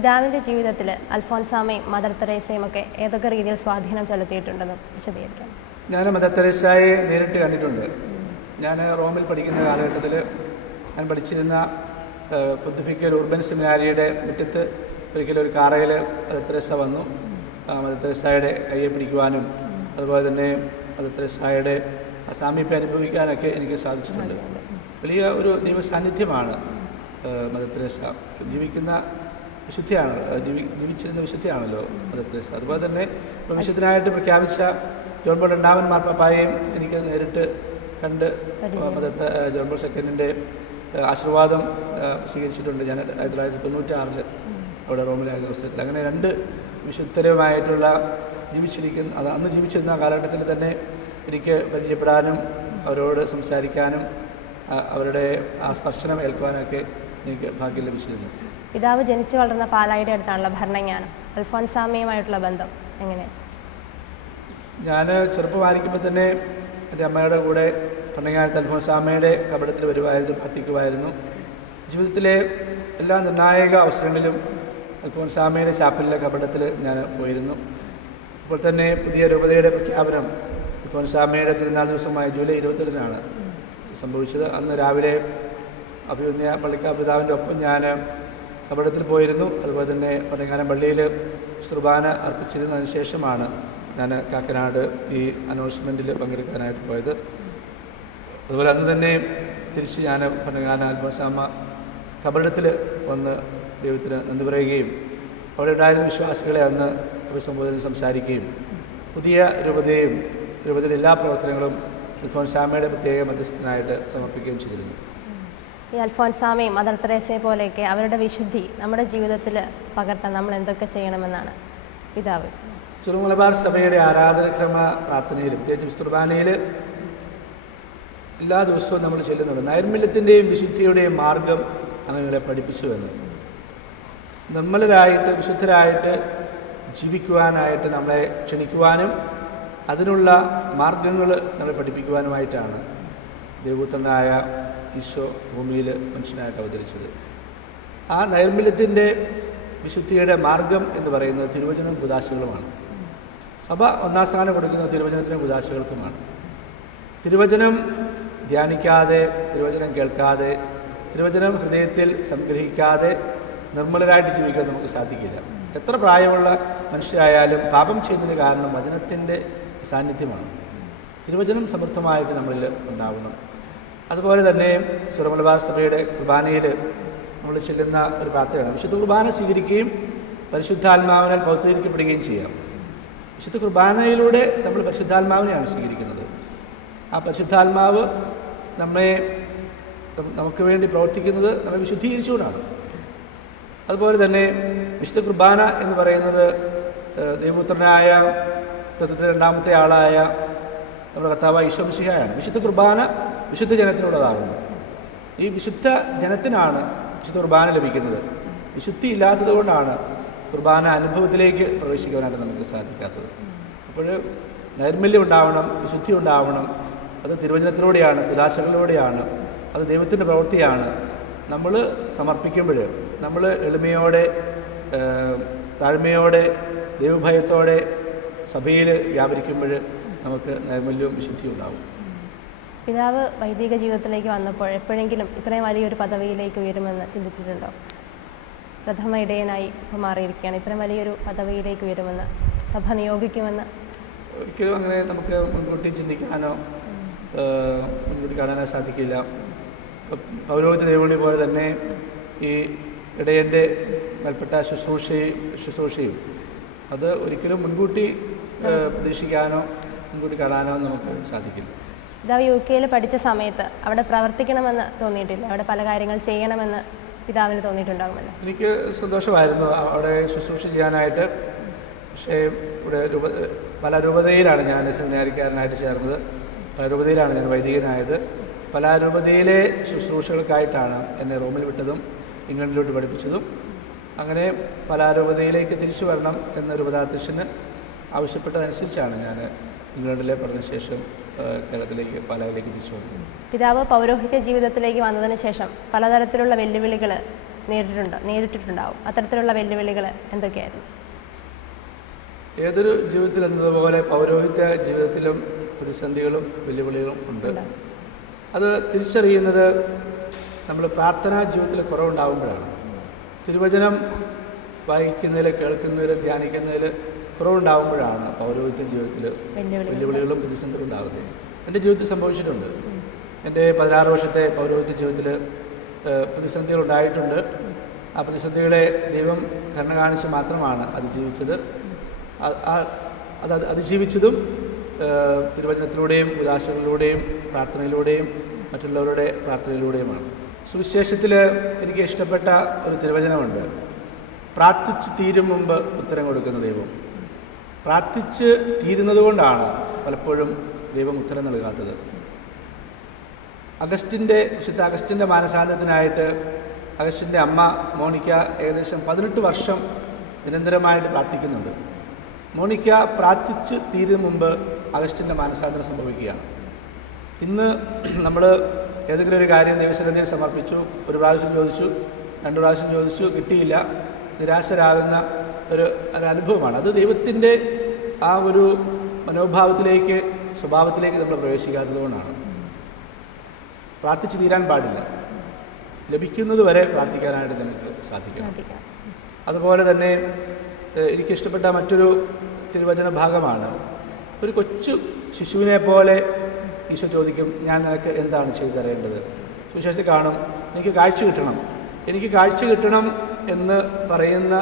പിതാവിന്റെ ജീവിതത്തിൽ അൽഫോൻസാമയും മദർ തെരേസയും ഒക്കെ ഏതൊക്കെ രീതിയിൽ സ്വാധീനം ചെലുത്തിയിട്ടുണ്ടെന്ന് വിശദീകരിക്കാം. ഞാൻ മദർ തെരേസയെ നേരിട്ട് കണ്ടിട്ടുണ്ട്. ഞാൻ റോമിൽ പഠിക്കുന്ന കാലഘട്ടത്തിൽ ഞാൻ പഠിച്ചിരുന്ന പൊന്തിഫിക്കൽ ഉർബൻ സെമിനാരിയുടെ മുറ്റത്ത് ഒരിക്കലും ഒരു കാറയിൽ മദർ തെരേസ വന്നു. മദർ തെരേസായുടെ കയ്യെ പിടിക്കുവാനും അതുപോലെ തന്നെ മദർ തെരേസായുടെ സാമീപ്യം അനുഭവിക്കാനൊക്കെ എനിക്ക് സാധിച്ചിട്ടുണ്ട്. വലിയ ഒരു ദൈവ സാന്നിധ്യമാണ് മദർ തെരേസ. ജീവിക്കുന്ന വിശുദ്ധിയാണ് ജീവി ജീവിച്ചിരുന്ന വിശുദ്ധിയാണല്ലോ മദർ തെരേസ അതുപോലെ തന്നെ വിശുദ്ധനായിട്ട് പ്രഖ്യാപിച്ച ജോൺ പോൾ രണ്ടാമൻ മാർപ്പാപ്പായെയും എനിക്ക് നേരിട്ട് കണ്ട് മദർ ജോൺ പോൾ സെക്കൻഡിന്റെ ആശീർവാദം സ്വീകരിച്ചിട്ടുണ്ട്. ഞാൻ ആയിരത്തി തൊള്ളായിരത്തി തൊണ്ണൂറ്റാറിൽ അവിടെ റോമിലായ അവസരത്തിൽ അങ്ങനെ രണ്ട് വിശുദ്ധരുമായിട്ടുള്ള ജീവിച്ചിരിക്കുന്ന അത് അന്ന് ജീവിച്ചിരുന്ന കാലഘട്ടത്തിൽ തന്നെ എനിക്ക് പരിചയപ്പെടാനും അവരോട് സംസാരിക്കാനും അവരുടെ ആ സ്പർശനം ഏൽക്കുവാനൊക്കെ എനിക്ക് ഭാഗ്യം ലഭിച്ചിരുന്നു. പിതാവ് ജനിച്ചു വളർന്ന പാലായുടെ അടുത്താണല്ലോ ഭരണജ്ഞാനം. അൽഫോൻസാമയുമായിട്ടുള്ള ബന്ധം എങ്ങനെ? ഞാൻ ചെറുപ്പമായിരിക്കുമ്പോൾ തന്നെ എന്റെ അമ്മയുടെ കൂടെ പണ്ടങ്ങാലത്ത് അൽഫോൻസാമയുടെ കപടത്തിൽ വരുമായിരുന്നു പ്രാർത്ഥിക്കുമായിരുന്നു ജീവിതത്തിലെ എല്ലാ നിർണായക അവസരങ്ങളിലും അൽഫോൻസാമയുടെ ചാപ്പലിലെ കപടത്തിൽ ഞാൻ പോയിരുന്നു. ഇപ്പോൾ തന്നെ പുതിയ രൂപതയുടെ പ്രഖ്യാപനം അൽഫോൻസാമയുടെ തിരുനാൾ ദിവസമായ ജൂലൈ ഇരുപത്തെട്ടിനാണ് സംഭവിച്ചത്. അന്ന് രാവിലെ അഭിമന്യ പള്ളിക്കാപിതാവിന്റെ ഒപ്പം ഞാൻ കപടത്തിൽ പോയിരുന്നു. അതുപോലെ തന്നെ പള്ളിക്കാനം പള്ളിയിൽ കുർബാന അർപ്പിച്ചിരുന്നതിന് ശേഷമാണ് ഞാൻ കാക്കനാട് ഈ അനൗൺസ്മെന്റിൽ പങ്കെടുക്കാനായിട്ട് പോയത്. അതുപോലെ അന്ന് തന്നെ തിരിച്ച് ഞാൻ പണ്ടങ്ങാന അൽബോസാമ്മ കബറിടത്തിൽ വന്ന് ദൈവത്തിന് നന്ദി പറയുകയും അവിടെ ഉണ്ടായിരുന്ന വിശ്വാസികളെ അന്ന് അഭിസംബോധന സംസാരിക്കുകയും പുതിയ രൂപതയും രൂപതയുടെ എല്ലാ പ്രവർത്തനങ്ങളും അൽഫോൻസാമ്മയുടെ പ്രത്യേക മധ്യസ്ഥനായിട്ട് സമർപ്പിക്കുകയും ചെയ്തിരുന്നു. ഈ അൽഫോൻസാമയും മദർ തെരേസയെ പോലെയൊക്കെ അവരുടെ വിശുദ്ധി നമ്മുടെ ജീവിതത്തിൽ പകർത്താൻ നമ്മൾ എന്തൊക്കെ ചെയ്യണമെന്നാണ് പിതാവ്. സുറുമലബാർ സഭയുടെ ആരാധനക്രമ പ്രാർത്ഥനയിൽ പ്രത്യേകിച്ച് സുർബാനയിൽ എല്ലാ ദിവസവും നമ്മൾ ചെല്ലുന്നുണ്ട്. നൈർമല്യത്തിന്റെയും വിശുദ്ധിയുടെയും മാർഗം അങ്ങനെ പഠിപ്പിച്ചു എന്ന്. നമ്മളിലായിട്ട് വിശുദ്ധരായിട്ട് ജീവിക്കുവാനായിട്ട് നമ്മളെ ക്ഷണിക്കുവാനും അതിനുള്ള മാർഗങ്ങൾ നമ്മളെ പഠിപ്പിക്കുവാനുമായിട്ടാണ് ദൈവപുത്രനായ ഈശോ ഭൂമിയിൽ മനുഷ്യനായിട്ട് അവതരിച്ചത്. ആ നൈർമല്യത്തിന്റെ വിശുദ്ധിയുടെ മാർഗം എന്ന് പറയുന്നത് തിരുവചനവും ഉപദാശകളുമാണ് സഭ ഒന്നാം സ്ഥാനം കൊടുക്കുന്നത് തിരുവചനത്തിനും ഉപദാശകൾക്കുമാണ് തിരുവചനം ധ്യാനിക്കാതെ തിരുവചനം കേൾക്കാതെ തിരുവചനം ഹൃദയത്തിൽ സംഗ്രഹിക്കാതെ നിർമ്മലരായിട്ട് ജീവിക്കാൻ നമുക്ക് സാധിക്കില്ല. എത്ര പ്രായമുള്ള മനുഷ്യരായാലും പാപം ചെയ്യുന്നതിന് കാരണം വചനത്തിന്റെ സാന്നിധ്യമാണ്. തിരുവചനം സമൃദ്ധമായിട്ട് നമ്മളിൽ ഉണ്ടാവണം. അതുപോലെ തന്നെ സുറമലബാർ സഭയുടെ കുർബാനയിൽ നമ്മൾ ചെല്ലുന്ന ഒരു പ്രാർത്ഥനയാണ്. വിശുദ്ധ കുർബാന സ്വീകരിക്കുകയും പരിശുദ്ധാത്മാവിനാൽ പൗത്രീകരിക്കപ്പെടുകയും ചെയ്യാം. വിശുദ്ധ കുർബാനയിലൂടെ നമ്മൾ പരിശുദ്ധാത്മാവിനെയാണ് സ്വീകരിക്കുന്നത്. ആ പരിശുദ്ധാത്മാവ് നമ്മെ നമുക്ക് വേണ്ടി പ്രവർത്തിക്കുന്നത് നമ്മെ വിശുദ്ധീകരിച്ചുകൊണ്ടാണ്. അതുപോലെ തന്നെ വിശുദ്ധ കുർബാന എന്ന് പറയുന്നത് ദേവപുത്രനായ തത്വത്തിന്റെ രണ്ടാമത്തെ ആളായ നമ്മുടെ കർത്താവ് ഈശ്വംശിഹയാണ് വിശുദ്ധ കുർബാന വിശുദ്ധ ജനത്തിനുള്ളതാകുന്നു. ഈ വിശുദ്ധ ജനത്തിനാണ് വിശുദ്ധ കുർബാന ലഭിക്കുന്നത്. വിശുദ്ധി ഇല്ലാത്തത് കൊണ്ടാണ് കുർബാന അനുഭവത്തിലേക്ക് പ്രവേശിക്കുവാനായിട്ട് നമുക്ക് സാധിക്കാത്തത്. അപ്പോൾ നൈർമല്യം ഉണ്ടാവണം വിശുദ്ധി ഉണ്ടാവണം. അത് തിരുവചനത്തിലൂടെയാണ് ഉദാശകളിലൂടെയാണ് അത് ദൈവത്തിന്റെ പ്രവൃത്തിയാണ്. നമ്മൾ സമർപ്പിക്കുമ്പോൾ നമ്മൾ എളിമയോടെ താഴ്മയോടെ ദൈവഭയത്തോടെ സഭയിൽ വ്യാപരിക്കുമ്പോൾ നമുക്ക് നൈർമല്യവും വിശുദ്ധിയും ഉണ്ടാവും. പിതാവ് വൈദിക ജീവിതത്തിലേക്ക് വന്നപ്പോൾ എപ്പോഴെങ്കിലും ഇത്രയും വലിയൊരു പദവിയിലേക്ക് ഉയരുമെന്ന് ചിന്തിച്ചിട്ടുണ്ടോ? പ്രഥമ ഇടയനായി ഇപ്പോൾ മാറിയിരിക്കുകയാണ്. ഇത്രയും വലിയൊരു പദവിയിലേക്ക് ഉയരുമെന്ന് സഭ നിയോഗിക്കുമെന്ന്? ഒരിക്കലും അങ്ങനെ നമുക്ക് മുൻകൂട്ടി ചിന്തിക്കാനോ മുൻകൂട്ടി കാണാനോ സാധിക്കില്ല. പൗരോഹിത ദൈവവിളി പോലെ തന്നെ ഈ ഇടയന്റെ മേൽപ്പെട്ട ശുശ്രൂഷയും ശുശ്രൂഷയും അത് ഒരിക്കലും മുൻകൂട്ടി പ്രതീക്ഷിക്കാനോ മുൻകൂട്ടി കാണാനോ നമുക്ക് സാധിക്കില്ല പിതാവ് യു കെയിൽ പഠിച്ച സമയത്ത് അവിടെ പ്രവർത്തിക്കണമെന്ന് തോന്നിയിട്ടില്ല. അവിടെ പല കാര്യങ്ങൾ ചെയ്യണമെന്ന് പിതാവിന് തോന്നിയിട്ടുണ്ടാകുമല്ലോ എനിക്ക് സന്തോഷമായിരുന്നു അവിടെ ശുശ്രൂഷ ചെയ്യാനായിട്ട്. പക്ഷേ ഇവിടെ രൂപ പല രൂപതയിലാണ് ഞാൻ സെമിനാരിക്കാരനായിട്ട് ചേർന്നത്. പല രൂപതയിലാണ് ഞാൻ വൈദികനായത്. പല രൂപതയിലെ ശുശ്രൂഷകൾക്കായിട്ടാണ് എന്നെ റോമിൽ വിട്ടതും ഇംഗ്ലണ്ടിലോട്ട് പഠിപ്പിച്ചതും. അങ്ങനെ പല രൂപതയിലേക്ക് തിരിച്ചു വരണം എന്ന രൂപതാധ്യക്ഷന് ആവശ്യപ്പെട്ടതനുസരിച്ചാണ് ഞാൻ ഇംഗ്ലണ്ടിലെ പഠനശേഷം ശേഷം കേരളത്തിലേക്ക് പാലായിലേക്ക് തിരിച്ചു വന്നു. പിതാവ് പൗരോഹിത്യ ജീവിതത്തിലേക്ക് വന്നതിന് ശേഷം പലതരത്തിലുള്ള വെല്ലുവിളികൾ നേരിട്ടിട്ടുണ്ട് നേരിട്ടിട്ടുണ്ടാവും. അത്തരത്തിലുള്ള വെല്ലുവിളികൾ എന്തൊക്കെയായിരുന്നു? ഏതൊരു ജീവിതത്തിൽ എന്നതുപോലെ പൗരോഹിത്യ ജീവിതത്തിലും പ്രതിസന്ധികളും വെല്ലുവിളികളും ഉണ്ട്. അത് തിരിച്ചറിയുന്നത് നമ്മൾ പ്രാർത്ഥനാ ജീവിതത്തിൽ കുറവുണ്ടാകുമ്പോഴാണ് തിരുവചനം വായിക്കുന്നതിൽ കേൾക്കുന്നതിൽ ധ്യാനിക്കുന്നതിൽ കുറവുണ്ടാകുമ്പോഴാണ് പൗരോഹിത്യ ജീവിതത്തിൽ വെല്ലുവിളികളും പ്രതിസന്ധികളും ഉണ്ടാകുന്നത് എന്റെ ജീവിതത്തിൽ സംഭവിച്ചിട്ടുണ്ട്. എന്റെ പതിനാറ് വർഷത്തെ പൗരോഹിത്യ ജീവിതത്തിൽ പ്രതിസന്ധികൾ ഉണ്ടായിട്ടുണ്ട്. ആ പ്രതിസന്ധികളെ ദൈവം കരുണ കാണിച്ച് മാത്രമാണ് അതിജീവിച്ചത്. അത് അതിജീവിച്ചതും തിരുവചനത്തിലൂടെയും ഉദാശകളിലൂടെയും പ്രാർത്ഥനയിലൂടെയും മറ്റുള്ളവരുടെ പ്രാർത്ഥനയിലൂടെയുമാണ്. സുവിശേഷത്തിൽ എനിക്ക് ഇഷ്ടപ്പെട്ട ഒരു തിരുവചനമുണ്ട്. പ്രാർത്ഥിച്ചു തീരും മുമ്പ് ഉത്തരം കൊടുക്കുന്ന ദൈവം. പ്രാർത്ഥിച്ച് തീരുന്നത് കൊണ്ടാണ് പലപ്പോഴും ദൈവം ഉത്തരം നൽകാത്തത്. അഗസ്റ്റിന്റെ വിശുദ്ധ അഗസ്റ്റിന്റെ മാനസാന്തരത്തിനായിട്ട് അഗസ്റ്റിന്റെ അമ്മ മോണിക്ക ഏകദേശം പതിനെട്ട് വർഷം നിരന്തരമായിട്ട് പ്രാർത്ഥിക്കുന്നുണ്ട്. മോണിക്ക പ്രാർത്ഥിച്ച് തീരും മുമ്പ് അഗസ്റ്റിന്റെ മാനസാന്തരം സംഭവിക്കുകയാണ്. ഇന്ന് നമ്മൾ ഏതെങ്കിലും ഒരു കാര്യം ദൈവശ്രദ്ധയിൽ സമർപ്പിച്ചു ഒരു പ്രാവശ്യം ചോദിച്ചു രണ്ട് പ്രാവശ്യം ചോദിച്ചു കിട്ടിയില്ല നിരാശരാകുന്ന ഒരു ഒരു അനുഭവമാണ്. അത് ദൈവത്തിന്റെ ആ ഒരു മനോഭാവത്തിലേക്ക് സ്വഭാവത്തിലേക്ക് നമ്മൾ പ്രവേശിക്കാത്തത് കൊണ്ടാണ്. പ്രാർത്ഥിച്ചു തീരാൻ പാടില്ല. ലഭിക്കുന്നത് വരെ പ്രാർത്ഥിക്കാനായിട്ട് നമുക്ക് സാധിക്കണം. അതുപോലെ തന്നെ എനിക്കിഷ്ടപ്പെട്ട മറ്റൊരു തിരുവചന ഭാഗമാണ്. ഒരു കൊച്ചു ശിശുവിനെ പോലെ ഈശോ ചോദിക്കും ഞാൻ നിനക്ക് എന്താണ് ചെയ്തു തരേണ്ടത്? സുവിശേഷത്തിൽ കാണും എനിക്ക് കാഴ്ച കിട്ടണം. എനിക്ക് കാഴ്ച കിട്ടണം എന്ന് പറയുന്ന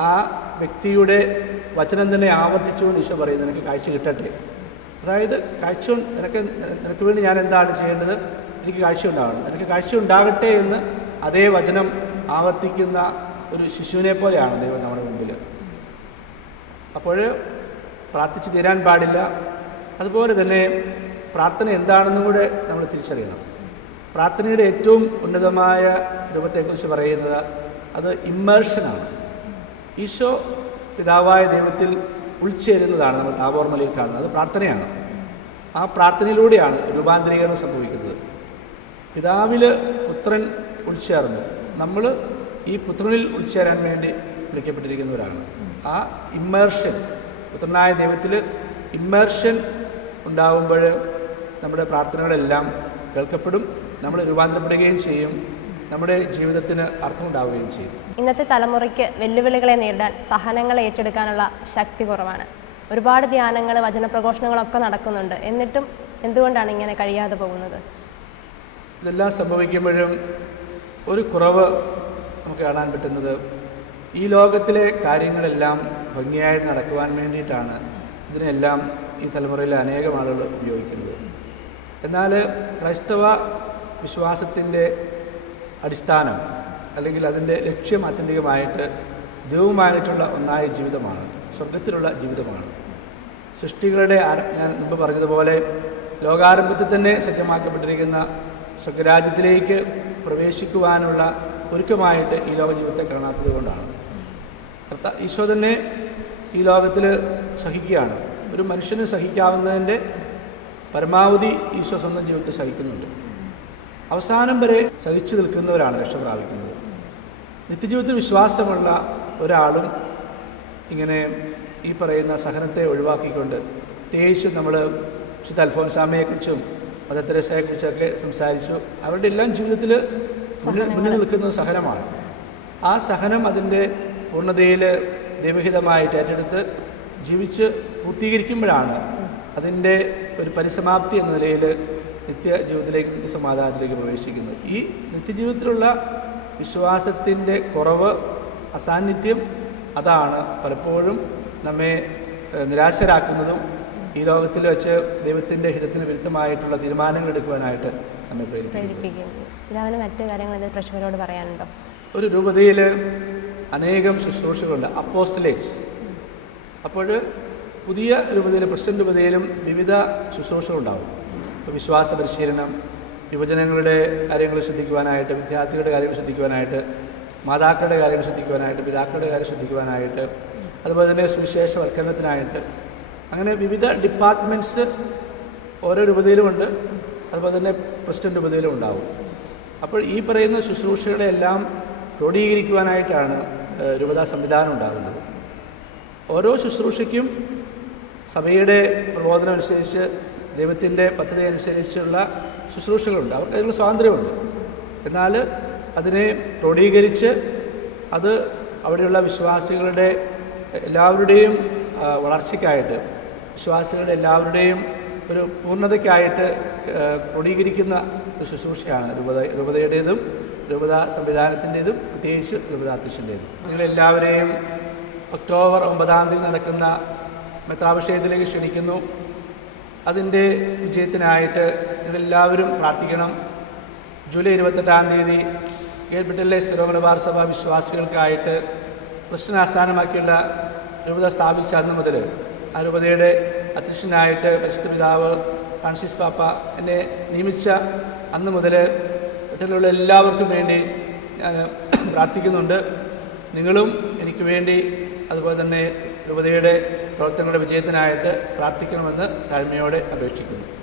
ആ വ്യക്തിയുടെ വചനം തന്നെ ആവർത്തിച്ചുകൊണ്ട് ഈശോ പറയുന്നു. നിനക്ക് കാഴ്ച കിട്ടട്ടെ. അതായത് കാഴ്ച നിനക്ക് നിനക്ക് വേണ്ടി ഞാൻ എന്താണ് ചെയ്യേണ്ടത്? എനിക്ക് കാഴ്ച ഉണ്ടാകണം എനിക്ക് കാഴ്ച ഉണ്ടാകട്ടെ എന്ന് അതേ വചനം ആവർത്തിക്കുന്ന ഒരു ശിശുവിനെ പോലെയാണ് ദൈവം നമ്മുടെ മുമ്പിൽ. അപ്പോൾ പ്രാർത്ഥിച്ച് തീരാൻ പാടില്ല. അതുപോലെ തന്നെ പ്രാർത്ഥന എന്താണെന്നും കൂടെ നമ്മൾ തിരിച്ചറിയണം. പ്രാർത്ഥനയുടെ ഏറ്റവും ഉന്നതമായ രൂപത്തെക്കുറിച്ച് പറയുന്നത് അത് ഇമ്മേർഷനാണ് ഈശോ പിതാവായ ദൈവത്തിൽ ഉൾച്ചേരുന്നതാണ് നമ്മൾ താപോർമലയിൽ കാണുന്നത്. അത് പ്രാർത്ഥനയാണ്. ആ പ്രാർത്ഥനയിലൂടെയാണ് രൂപാന്തരീകരണം സംഭവിക്കുന്നത്. പിതാവിൽ പുത്രൻ ഉൾച്ചേർന്നു. നമ്മൾ ഈ പുത്രനിൽ ഉൾച്ചേരാൻ വേണ്ടി വിളിക്കപ്പെട്ടിരിക്കുന്നവരാണ്. ആ ഇമ്മേർഷൻ പുത്രനായ ദൈവത്തിൽ ഇമ്മേർഷൻ ഉണ്ടാകുമ്പോൾ നമ്മുടെ പ്രാർത്ഥനകളെല്ലാം കേൾക്കപ്പെടും. നമ്മൾ രൂപാന്തരപ്പെടുകയും ചെയ്യും. നമ്മുടെ ജീവിതത്തിന് അർത്ഥമുണ്ടാവുകയും ചെയ്യും. ഇന്നത്തെ തലമുറയ്ക്ക് വെല്ലുവിളികളെ നേരിടാൻ സഹനങ്ങൾ ഏറ്റെടുക്കാനുള്ള ശക്തി കുറവാണ്. ഒരുപാട് ധ്യാനങ്ങൾ വചനപ്രഘോഷണങ്ങളൊക്കെ നടക്കുന്നുണ്ട്. എന്നിട്ടും എന്തുകൊണ്ടാണ് ഇങ്ങനെ കഴിയാതെ പോകുന്നത്? ഇതെല്ലാം സംഭവിക്കുമ്പോഴും ഒരു കുറവ് നമുക്ക് കാണാൻ പറ്റുന്നത് ഈ ലോകത്തിലെ കാര്യങ്ങളെല്ലാം ഭംഗിയായിട്ട് നടക്കുവാൻ വേണ്ടിയിട്ടാണ് ഇതിനെല്ലാം ഈ തലമുറയിലെ അനേകം ആളുകൾ ഉപയോഗിക്കുന്നത്. എന്നാൽ ക്രൈസ്തവ വിശ്വാസത്തിന്റെ അടിസ്ഥാനം അല്ലെങ്കിൽ അതിന്റെ ലക്ഷ്യം ആത്യന്തികമായിട്ട് ദൈവമായിട്ടുള്ള ഒന്നായ ജീവിതമാണ് സ്വർഗത്തിലുള്ള ജീവിതമാണ്. സൃഷ്ടികളുടെ ഞാൻ മുമ്പ് പറഞ്ഞതുപോലെ ലോകാരംഭത്തിൽ തന്നെ സജ്ജമാക്കപ്പെട്ടിരിക്കുന്ന സ്വർഗരാജ്യത്തിലേക്ക് പ്രവേശിക്കുവാനുള്ള ഒരുക്കമായിട്ട് ഈ ലോക ജീവിതത്തെ കാണാത്തത് കൊണ്ടാണ്. കർത്ത ഈശോ തന്നെ ഈ ലോകത്തിൽ സഹിക്കുകയാണ്. ഒരു മനുഷ്യന് സഹിക്കാവുന്നതിന്റെ പരമാവധി ഈശോ സ്വന്തം ജീവിതത്തിൽ സഹിക്കുന്നുണ്ട്. അവസാനം വരെ സഹിച്ചു നിൽക്കുന്നവരാണ് രക്ഷ പ്രാപിക്കുന്നത് നിത്യജീവിതത്തിൽ വിശ്വാസമുള്ള ഒരാളും ഇങ്ങനെ ഈ പറയുന്ന സഹനത്തെ ഒഴിവാക്കിക്കൊണ്ട് പ്രത്യേകിച്ചും നമ്മൾ വിശുദ്ധ അൽഫോൻസാമയെക്കുറിച്ചും മദർ തെരേസയെക്കുറിച്ചൊക്കെ സംസാരിച്ചു. അവരുടെ എല്ലാം ജീവിതത്തിൽ മുന്നിൽ മുന്നിൽ നിൽക്കുന്നത് സഹനമാണ്. ആ സഹനം അതിന്റെ പൂർണതയിൽ ദൈവഹിതമായിട്ട് ഏറ്റെടുത്ത് ജീവിച്ച് പൂർത്തീകരിക്കുമ്പോഴാണ് അതിന്റെ ഒരു പരിസമാപ്തി എന്ന നിലയിൽ നിത്യ ജീവിതത്തിലേക്ക് നിത്യസമാധാനത്തിലേക്ക് പ്രവേശിക്കുന്നത് ഈ നിത്യജീവിതത്തിലുള്ള വിശ്വാസത്തിന്റെ കുറവ് അസാന്നിധ്യം അതാണ് പലപ്പോഴും നമ്മെ നിരാശരാക്കുന്നതും ഈ ലോകത്തിൽ വെച്ച് ദൈവത്തിന്റെ ഹിതത്തിന് വിരുദ്ധമായിട്ടുള്ള തീരുമാനങ്ങൾ എടുക്കുവാനായിട്ട് നമ്മെ പിതാവിന് മറ്റു കാര്യങ്ങൾ പ്രേക്ഷകരോട് പറയാനുണ്ടോ? ഒരു രൂപതയിൽ അനേകം ശുശ്രൂഷകളുണ്ട്. അപ്പോസ്റ്റലേറ്റ്സ് അപ്പോൾ പുതിയ രൂപതയിലും പ്രസിഡന്റ് രൂപതയിലും വിവിധ ശുശ്രൂഷകളുണ്ടാവും. ഇപ്പോൾ വിശ്വാസ പരിശീലനം യുവജനങ്ങളുടെ കാര്യങ്ങൾ ശ്രദ്ധിക്കുവാനായിട്ട് വിദ്യാർത്ഥികളുടെ കാര്യങ്ങൾ ശ്രദ്ധിക്കുവാനായിട്ട് മാതാക്കളുടെ കാര്യങ്ങൾ ശ്രദ്ധിക്കുവാനായിട്ട് പിതാക്കളുടെ കാര്യം ശ്രദ്ധിക്കുവാനായിട്ട് അതുപോലെ തന്നെ സുവിശേഷവൽക്കരണത്തിനായിട്ട്. അങ്ങനെ വിവിധ ഡിപ്പാർട്ട്മെന്റ്സ് ഓരോ രൂപതയിലുമുണ്ട്. അതുപോലെ തന്നെ പ്രസിഡന്റ് രൂപതയിലും ഉണ്ടാവും. അപ്പോൾ ഈ പറയുന്ന ശുശ്രൂഷകളെ എല്ലാം ക്രോഡീകരിക്കുവാനായിട്ടാണ് രൂപതാ സംവിധാനം ഉണ്ടാകുന്നത്. ഓരോ ശുശ്രൂഷയ്ക്കും സഭയുടെ പ്രബോധനം അനുസരിച്ച് ദൈവത്തിന്റെ പദ്ധതി അനുസരിച്ചുള്ള ശുശ്രൂഷകളുണ്ട്. അവർക്ക് അതിനുള്ള സ്വാതന്ത്ര്യമുണ്ട്. എന്നാൽ അതിനെ ക്രോഡീകരിച്ച് അത് അവിടെയുള്ള വിശ്വാസികളുടെ എല്ലാവരുടെയും വളർച്ചയ്ക്കായിട്ട് വിശ്വാസികളുടെ എല്ലാവരുടെയും ഒരു പൂർണതയ്ക്കായിട്ട് ക്രോഡീകരിക്കുന്ന ഒരു ശുശ്രൂഷയാണ് രൂപത രൂപതയുടേതും രൂപത സംവിധാനത്തിന്റേതും പ്രത്യേകിച്ച് രൂപതാധ്യക്ഷന്റേതും നിങ്ങളെല്ലാവരെയും ഒക്ടോബർ ഒമ്പതാം തീയതി നടക്കുന്ന മെത്രാഭിഷേകത്തിലേക്ക് ക്ഷണിക്കുന്നു. അതിന്റെ വിജയത്തിനായിട്ട് നിങ്ങളെല്ലാവരും പ്രാർത്ഥിക്കണം. ജൂലൈ ഇരുപത്തെട്ടാം തീയതി കേൾപ്പിട്ടിലെ സിറോമലബാർ സഭ വിശ്വാസികൾക്കായിട്ട് ക്രിസ്ത്യൻ ആസ്ഥാനമാക്കിയുള്ള രൂപത സ്ഥാപിച്ച അന്ന് മുതൽ ആ രൂപതയുടെ അധ്യക്ഷനായിട്ട് പരിശുദ്ധ പിതാവ് ഫ്രാൻസിസ് പാപ്പ എന്നെ നിയമിച്ച അന്ന് മുതൽ വീട്ടിലുള്ള എല്ലാവർക്കും വേണ്ടി ഞാൻ പ്രാർത്ഥിക്കുന്നുണ്ട്. നിങ്ങളും എനിക്ക് വേണ്ടി അതുപോലെ തന്നെ രൂപതയുടെ പ്രവർത്തനങ്ങളുടെ വിജയത്തിനായിട്ട് പ്രാർത്ഥിക്കണമെന്ന് താഴ്മയോടെ അപേക്ഷിക്കുന്നു.